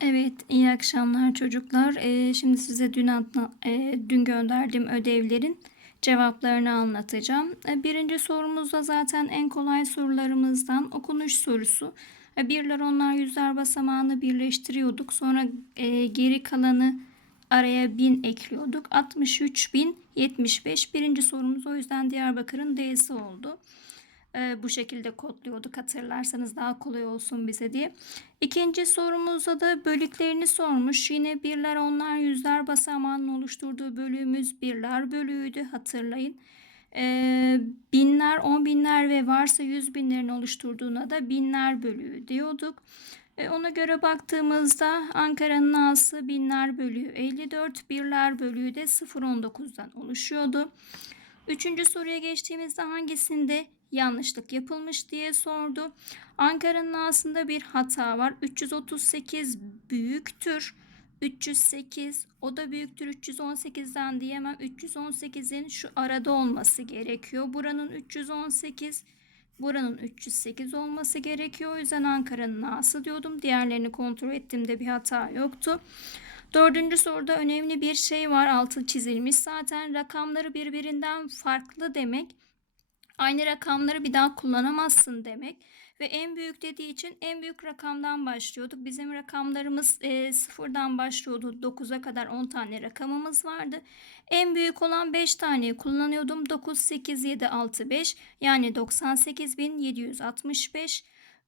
Evet, iyi akşamlar çocuklar. Ee, şimdi size dün atla- e, dün gönderdiğim ödevlerin cevaplarını anlatacağım. E, birinci sorumuzda zaten en kolay sorularımızdan okunuş sorusu. E, birler, onlar, yüzler basamağını birleştiriyorduk. Sonra e, geri kalanı araya 1000 ekliyorduk. 63.075 birinci sorumuz o yüzden Diyarbakır'ın D'si oldu. E, bu şekilde kodluyorduk hatırlarsanız daha kolay olsun bize diye. İkinci sorumuzda da bölüklerini sormuş. Yine birler, onlar, yüzler basamağının oluşturduğu bölüğümüz birler bölüğüydü hatırlayın. Ee, binler, on binler ve varsa yüz binlerin oluşturduğuna da binler bölüğü diyorduk. Ee, ona göre baktığımızda Ankara'nın A'sı binler bölüğü 54, birler bölüğü de 0.19'dan oluşuyordu. Üçüncü soruya geçtiğimizde hangisinde yanlışlık yapılmış diye sordu. Ankara'nın A'sında bir hata var. 338 büyüktür. 308 o da büyüktür 318'den diyemem. 318'in şu arada olması gerekiyor. Buranın 318 buranın 308 olması gerekiyor. O yüzden Ankara'nın A'sı diyordum. Diğerlerini kontrol ettiğimde bir hata yoktu. Dördüncü soruda önemli bir şey var. Altı çizilmiş zaten. Rakamları birbirinden farklı demek. Aynı rakamları bir daha kullanamazsın demek. Ve en büyük dediği için en büyük rakamdan başlıyorduk. Bizim rakamlarımız e, sıfırdan başlıyordu. 9'a kadar 10 tane rakamımız vardı. En büyük olan 5 taneyi kullanıyordum. 9, 8, 7, 6, 5 yani 98.765.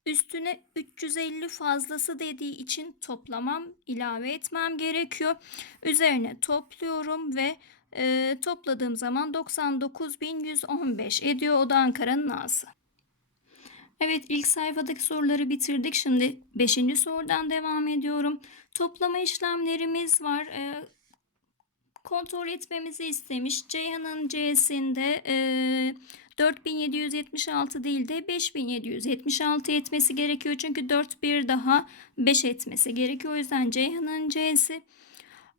Üstüne 350 fazlası dediği için toplamam, ilave etmem gerekiyor. Üzerine topluyorum ve e, topladığım zaman 99.115 ediyor. O da Ankara'nın A'sı. Evet ilk sayfadaki soruları bitirdik. Şimdi 5. sorudan devam ediyorum. Toplama işlemlerimiz var. E, kontrol etmemizi istemiş. Ceyhan'ın C'sinde e, 4776 değil de 5776 etmesi gerekiyor. Çünkü 4 bir daha 5 etmesi gerekiyor. O yüzden Ceyhan'ın C'si.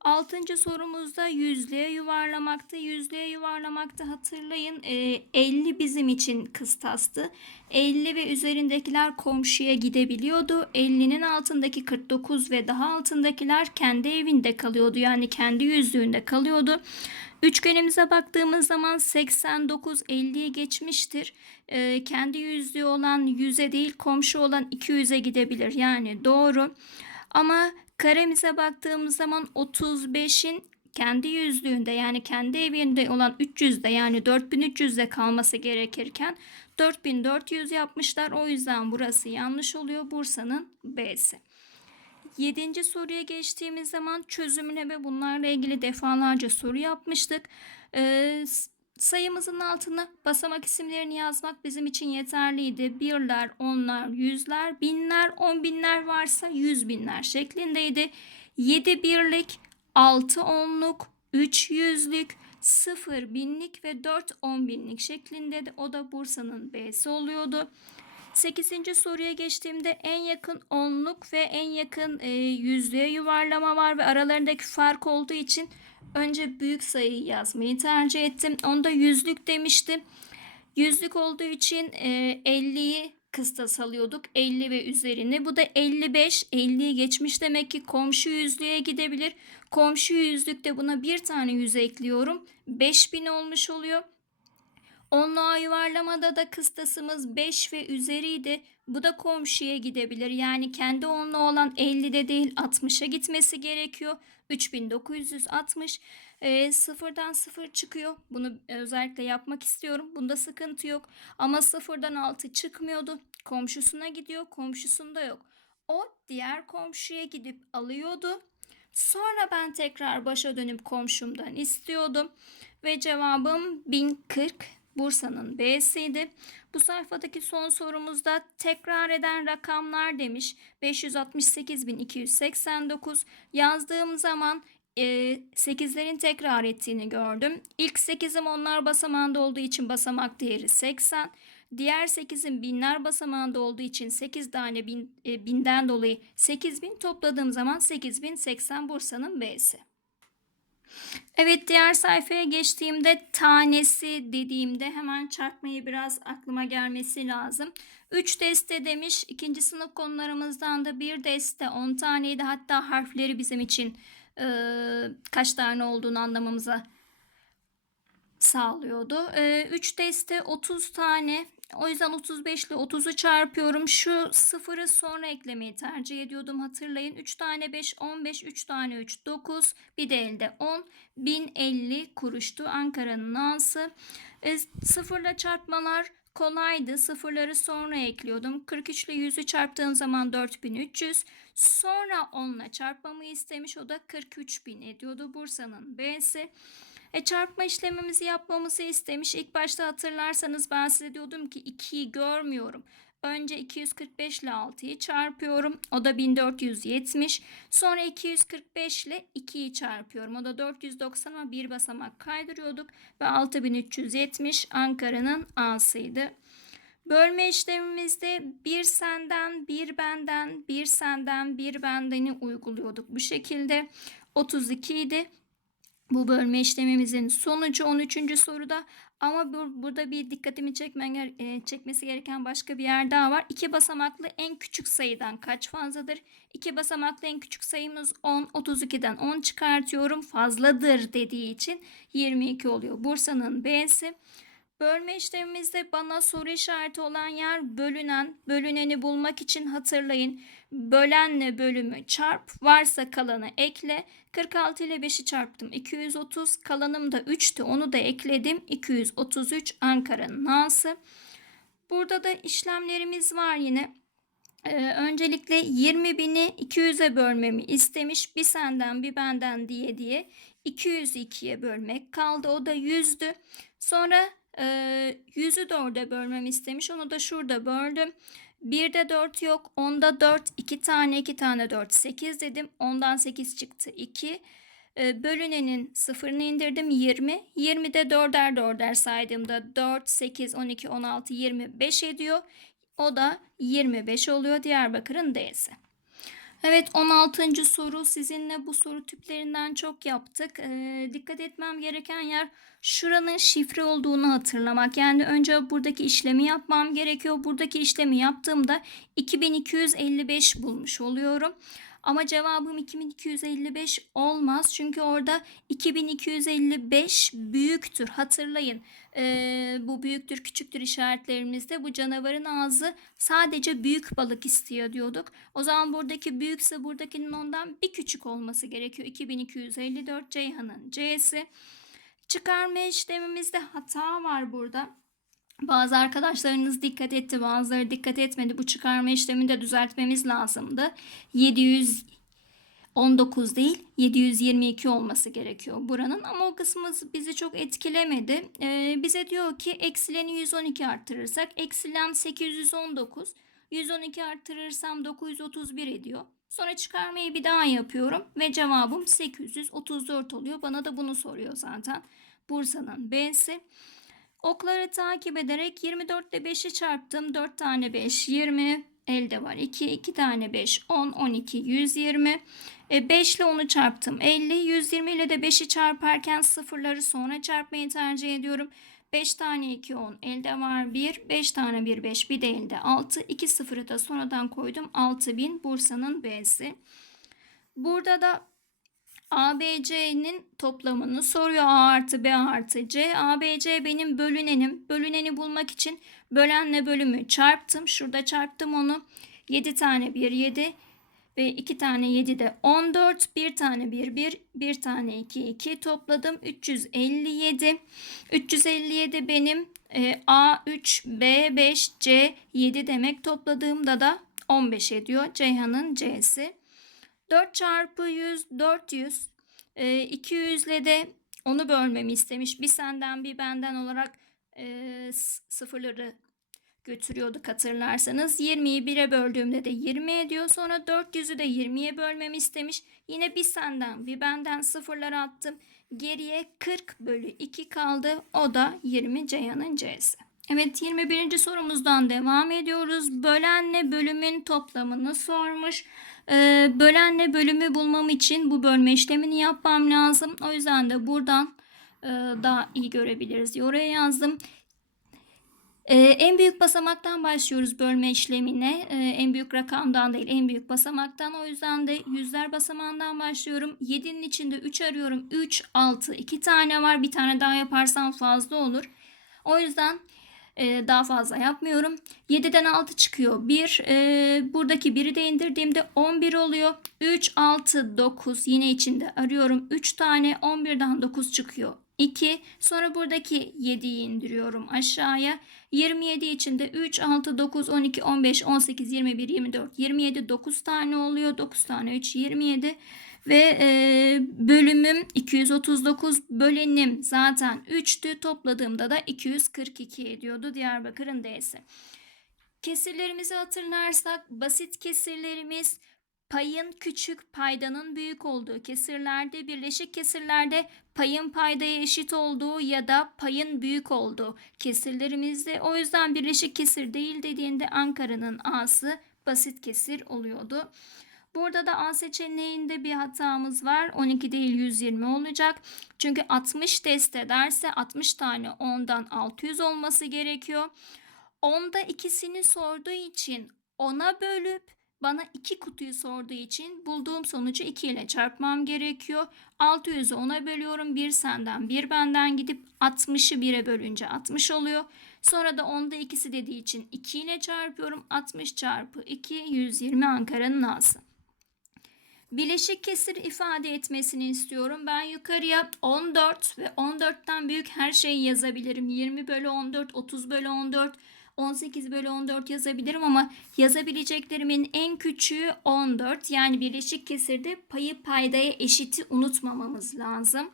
Altıncı sorumuzda yüzlüğe yuvarlamakta. Yüzlüğe yuvarlamakta hatırlayın e, 50 bizim için kıstastı. 50 ve üzerindekiler komşuya gidebiliyordu. 50'nin altındaki 49 ve daha altındakiler kendi evinde kalıyordu. Yani kendi yüzlüğünde kalıyordu. Üçgenimize baktığımız zaman 89 50'yi geçmiştir. E, kendi yüzlüğü olan 100'e değil komşu olan 200'e gidebilir. Yani doğru. Ama karemize baktığımız zaman 35'in kendi yüzlüğünde yani kendi evinde olan 300'de yani 4300'de kalması gerekirken 4400 yapmışlar. O yüzden burası yanlış oluyor. Bursa'nın B'si. Yedinci soruya geçtiğimiz zaman çözümüne ve bunlarla ilgili defalarca soru yapmıştık. Ee, sayımızın altına basamak isimlerini yazmak bizim için yeterliydi. Birler, onlar, yüzler, binler, on binler varsa yüz binler şeklindeydi. 7 birlik, 6 onluk, 3 yüzlük, 0 binlik ve 4 on binlik şeklinde de o da Bursa'nın B'si oluyordu. 8. soruya geçtiğimde en yakın onluk ve en yakın e, yüzlüğe yuvarlama var ve aralarındaki fark olduğu için önce büyük sayıyı yazmayı tercih ettim. Onda yüzlük demiştim. Yüzlük olduğu için e, 50'yi kıstas alıyorduk. 50 ve üzerini. Bu da 55. 50'yi geçmiş demek ki komşu yüzlüğe gidebilir. Komşu yüzlükte buna bir tane yüz ekliyorum. 5000 olmuş oluyor. Onluğa yuvarlamada da kıstasımız 5 ve üzeriydi. Bu da komşuya gidebilir. Yani kendi onlu olan 50'de değil 60'a gitmesi gerekiyor. 3960 e, sıfırdan sıfır çıkıyor. Bunu özellikle yapmak istiyorum. Bunda sıkıntı yok. Ama sıfırdan 6 çıkmıyordu. Komşusuna gidiyor. Komşusunda yok. O diğer komşuya gidip alıyordu. Sonra ben tekrar başa dönüp komşumdan istiyordum. Ve cevabım 1040 Bursa'nın B'siydi. Bu sayfadaki son sorumuzda tekrar eden rakamlar demiş. 568.289 yazdığım zaman e, 8'lerin tekrar ettiğini gördüm. İlk 8'im onlar basamağında olduğu için basamak değeri 80. Diğer 8'in binler basamağında olduğu için 8 tane bin, e, binden dolayı 8000 topladığım zaman 8080 Bursa'nın B'si. Evet diğer sayfaya geçtiğimde tanesi dediğimde hemen çarpmayı biraz aklıma gelmesi lazım. 3 deste demiş. İkinci sınıf konularımızdan da bir deste 10 taneydi. Hatta harfleri bizim için e, kaç tane olduğunu anlamamıza sağlıyordu. 3 deste 30 tane. O yüzden 35 ile 30'u çarpıyorum. Şu sıfırı sonra eklemeyi tercih ediyordum. Hatırlayın. 3 tane 5, 15, 3 tane 3, 9. Bir de elde 10. 1050 kuruştu Ankara'nın N'sı. E, sıfırla çarpmalar kolaydı. Sıfırları sonra ekliyordum. 43 ile 100'ü çarptığım zaman 4300. Sonra 10 ile çarpmamı istemiş. O da 43000 ediyordu Bursa'nın B'si. E, çarpma işlemimizi yapmamızı istemiş. İlk başta hatırlarsanız ben size diyordum ki 2'yi görmüyorum. Önce 245 ile 6'yı çarpıyorum. O da 1470. Sonra 245 ile 2'yi çarpıyorum. O da 490 ama bir basamak kaydırıyorduk. Ve 6370 Ankara'nın A'sıydı. Bölme işlemimizde bir senden, bir benden, bir senden, bir bendeni uyguluyorduk. Bu şekilde 32 idi. Bu bölme işlemimizin sonucu 13. soruda ama bu, burada bir dikkatimi çekmen, e, çekmesi gereken başka bir yer daha var. İki basamaklı en küçük sayıdan kaç fazladır? İki basamaklı en küçük sayımız 10. 32'den 10 çıkartıyorum. Fazladır dediği için 22 oluyor. Bursa'nın B'si. Bölme işlemimizde bana soru işareti olan yer bölünen. Bölüneni bulmak için hatırlayın. Bölenle bölümü çarp. Varsa kalanı ekle. 46 ile 5'i çarptım. 230. Kalanım da 3'tü. Onu da ekledim. 233 Ankara'nın N'sı. Burada da işlemlerimiz var yine. Ee, öncelikle 20 bini 200'e bölmemi istemiş. Bir senden bir benden diye diye 202'ye bölmek kaldı. O da 100'dü. Sonra 100'ü 4'e bölmemi istemiş. Onu da şurada böldüm. 1'de 4 yok. 10'da 4. 2 tane 2 tane 4. 8 dedim. 10'dan 8 çıktı. 2. E, bölünenin sıfırını indirdim. 20. 20'de 4'er 4'er saydığımda 4, 8, 12, 16, 25 ediyor. O da 25 oluyor Diyarbakır'ın D'si. Evet 16. soru sizinle bu soru tüplerinden çok yaptık. Ee, dikkat etmem gereken yer şuranın şifre olduğunu hatırlamak. Yani önce buradaki işlemi yapmam gerekiyor. Buradaki işlemi yaptığımda 2255 bulmuş oluyorum. Ama cevabım 2255 olmaz. Çünkü orada 2255 büyüktür. Hatırlayın e, bu büyüktür küçüktür işaretlerimizde bu canavarın ağzı sadece büyük balık istiyor diyorduk. O zaman buradaki büyükse buradakinin ondan bir küçük olması gerekiyor. 2254 Ceyhan'ın C'si. Çıkarma işlemimizde hata var burada. Bazı arkadaşlarınız dikkat etti, bazıları dikkat etmedi. Bu çıkarma işlemini de düzeltmemiz lazımdı. 719 değil, 722 olması gerekiyor buranın. Ama o kısmı bizi çok etkilemedi. Ee, bize diyor ki eksileni 112 arttırırsak, eksilen 819. 112 arttırırsam 931 ediyor. Sonra çıkarmayı bir daha yapıyorum ve cevabım 834 oluyor. Bana da bunu soruyor zaten. Bursa'nın B'si. Okları takip ederek 24 ile 5'i çarptım. 4 tane 5 20. Elde var 2. 2 tane 5 10. 12 120. E, 5 ile 10'u çarptım. 50. 120 ile de 5'i çarparken sıfırları sonra çarpmayı tercih ediyorum. 5 tane 2 10 elde var 1. 5 tane 1 5 bir de elde 6. 2 sıfırı da sonradan koydum. 6000 Bursa'nın B'si. Burada da ABC'nin toplamını soruyor A artı B artı C. ABC benim bölünenim. Bölüneni bulmak için bölenle bölümü çarptım. Şurada çarptım onu. 7 tane 1 7 ve 2 tane 7 de 14. 1 tane 1 1 1 tane 2 2 topladım. 357. 357 benim e, A3 B5 C7 demek. Topladığımda da 15 ediyor. Ceyhan'ın C'si. 4 çarpı 100 400. E, 200 ile de onu bölmemi istemiş. Bir senden bir benden olarak e, sıfırları götürüyorduk hatırlarsanız. 20'yi 1'e böldüğümde de 20 ediyor. Sonra 400'ü de 20'ye bölmemi istemiş. Yine bir senden bir benden sıfırları attım. Geriye 40 bölü 2 kaldı. O da 20 Ceyhan'ın C'si. Evet 21. sorumuzdan devam ediyoruz. Bölenle bölümün toplamını sormuş. Ee, bölenle bölümü bulmam için bu bölme işlemini yapmam lazım. O yüzden de buradan e, daha iyi görebiliriz diye oraya yazdım. Ee, en büyük basamaktan başlıyoruz bölme işlemine. Ee, en büyük rakamdan değil, en büyük basamaktan. O yüzden de yüzler basamağından başlıyorum. 7'nin içinde 3 arıyorum. 3, 6, 2 tane var. Bir tane daha yaparsam fazla olur. O yüzden e, daha fazla yapmıyorum. 7'den 6 çıkıyor. 1, e, buradaki 1'i de indirdiğimde 11 oluyor. 3, 6, 9 yine içinde arıyorum. 3 tane 11'den 9 çıkıyor. 2. Sonra buradaki 7'yi indiriyorum aşağıya. 27 içinde 3, 6, 9, 12, 15, 18, 21, 24, 27, 9 tane oluyor. 9 tane 3, 27 ve e, bölümüm 239 bölenim zaten 3'tü. Topladığımda da 242 ediyordu Diyarbakır'ın D'si. Kesirlerimizi hatırlarsak basit kesirlerimiz payın küçük paydanın büyük olduğu kesirlerde birleşik kesirlerde payın paydaya eşit olduğu ya da payın büyük olduğu kesirlerimizde o yüzden birleşik kesir değil dediğinde Ankara'nın A'sı basit kesir oluyordu. Burada da A seçeneğinde bir hatamız var. 12 değil 120 olacak. Çünkü 60 test ederse 60 tane 10'dan 600 olması gerekiyor. 10'da ikisini sorduğu için 10'a bölüp bana iki kutuyu sorduğu için bulduğum sonucu 2 ile çarpmam gerekiyor. 600'ü 10'a bölüyorum. 1 senden 1 benden gidip 60'ı 1'e bölünce 60 oluyor. Sonra da 10'da ikisi dediği için 2 ile çarpıyorum. 60 çarpı 2 120 Ankara'nın A'sı. Bileşik kesir ifade etmesini istiyorum. Ben yukarıya 14 ve 14'ten büyük her şeyi yazabilirim. 20 bölü 14, 30 bölü 14, 18 bölü 14 yazabilirim ama yazabileceklerimin en küçüğü 14. Yani birleşik kesirde payı paydaya eşiti unutmamamız lazım.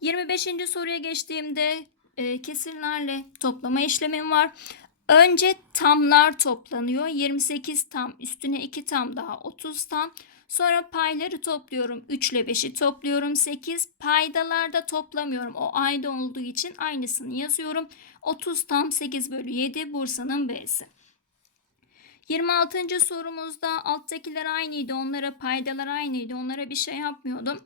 25. soruya geçtiğimde e, kesirlerle toplama işlemim var. Önce tamlar toplanıyor. 28 tam üstüne 2 tam daha 30 tam. Sonra payları topluyorum. 3 ile 5'i topluyorum. 8 paydalarda toplamıyorum. O ayda olduğu için aynısını yazıyorum. 30 tam 8 bölü 7 Bursa'nın B'si. 26. sorumuzda alttakiler aynıydı. Onlara paydalar aynıydı. Onlara bir şey yapmıyordum.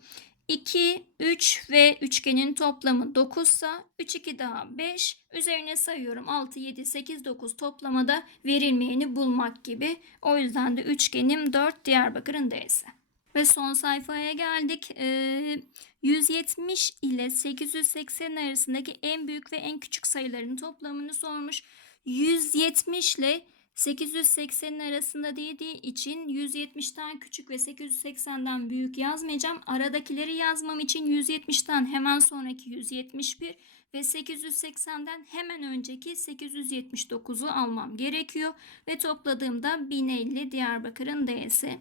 2, 3 ve üçgenin toplamı 9 ise 3, 2 daha 5. Üzerine sayıyorum 6, 7, 8, 9 toplamada verilmeyeni bulmak gibi. O yüzden de üçgenim 4 Diyarbakır'ın D'si. Ve son sayfaya geldik. Ee, 170 ile 880 arasındaki en büyük ve en küçük sayıların toplamını sormuş. 170 ile 880'in arasında dediği için 170'ten küçük ve 880'den büyük yazmayacağım. Aradakileri yazmam için 170'ten hemen sonraki 171 ve 880'den hemen önceki 879'u almam gerekiyor. Ve topladığımda 1050 Diyarbakır'ın D'si.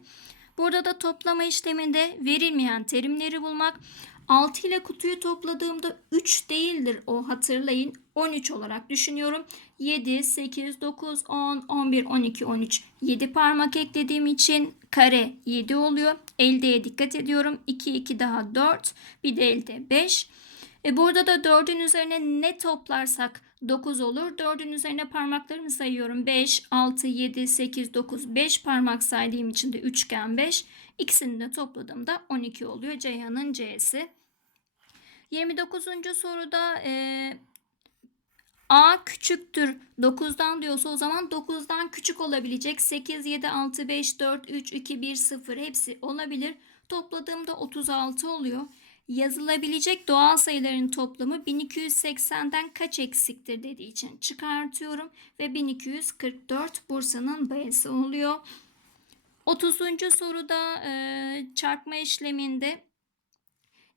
Burada da toplama işleminde verilmeyen terimleri bulmak. 6 ile kutuyu topladığımda 3 değildir o hatırlayın. 13 olarak düşünüyorum. 7, 8, 9, 10, 11, 12, 13. 7 parmak eklediğim için kare 7 oluyor. Eldeye dikkat ediyorum. 2, 2 daha 4. Bir de elde 5. E burada da 4'ün üzerine ne toplarsak 9 olur. 4'ün üzerine parmaklarımı sayıyorum. 5, 6, 7, 8, 9, 5 parmak saydığım için de üçgen 5. İkisini de topladığımda 12 oluyor. Ceyhan'ın C'si. 29. soruda e, A küçüktür 9'dan diyorsa o zaman 9'dan küçük olabilecek 8, 7, 6, 5, 4, 3, 2, 1, 0 hepsi olabilir. Topladığımda 36 oluyor. Yazılabilecek doğal sayıların toplamı 1280'den kaç eksiktir dediği için çıkartıyorum ve 1244 Bursa'nın B'si oluyor. 30. soruda e, çarpma işleminde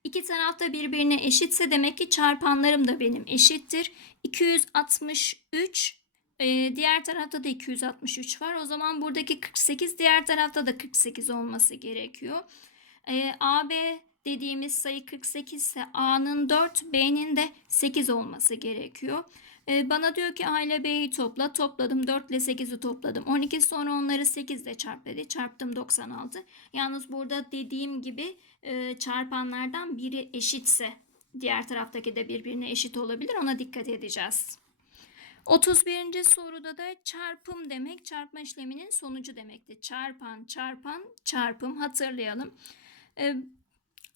iki tarafta birbirine eşitse demek ki çarpanlarım da benim eşittir. 263 e, diğer tarafta da 263 var. O zaman buradaki 48 diğer tarafta da 48 olması gerekiyor. E, AB dediğimiz sayı 48 ise A'nın 4, B'nin de 8 olması gerekiyor. Ee, bana diyor ki A ile topla. Topladım 4 ile 8'i topladım. 12 sonra onları 8 ile çarp dedi. Çarptım 96. Yalnız burada dediğim gibi e, çarpanlardan biri eşitse diğer taraftaki de birbirine eşit olabilir. Ona dikkat edeceğiz. 31. soruda da çarpım demek çarpma işleminin sonucu demekti. Çarpan, çarpan, çarpım hatırlayalım.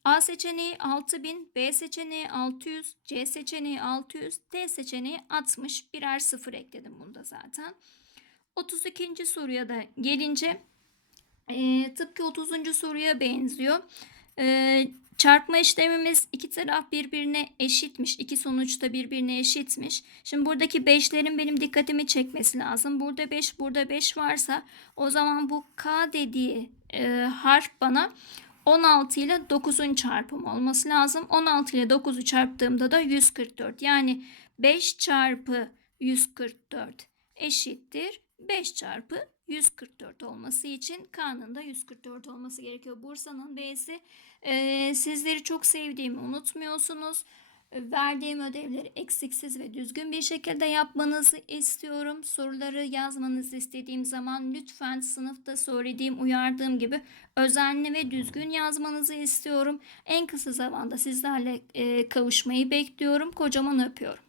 A seçeneği 6000, B seçeneği 600, C seçeneği 600, D seçeneği 60. Birer sıfır ekledim bunda zaten. 32. soruya da gelince e, tıpkı 30. soruya benziyor. E, çarpma işlemimiz iki taraf birbirine eşitmiş. İki sonuç da birbirine eşitmiş. Şimdi buradaki 5'lerin benim dikkatimi çekmesi lazım. Burada 5, burada 5 varsa o zaman bu K dediği e, harf bana 16 ile 9'un çarpımı olması lazım. 16 ile 9'u çarptığımda da 144. Yani 5 çarpı 144 eşittir 5 çarpı 144 olması için K'nın da 144 olması gerekiyor. Bursa'nın B'si. Ee, sizleri çok sevdiğimi unutmuyorsunuz. Verdiğim ödevleri eksiksiz ve düzgün bir şekilde yapmanızı istiyorum. Soruları yazmanızı istediğim zaman lütfen sınıfta söylediğim, uyardığım gibi özenli ve düzgün yazmanızı istiyorum. En kısa zamanda sizlerle kavuşmayı bekliyorum. Kocaman öpüyorum.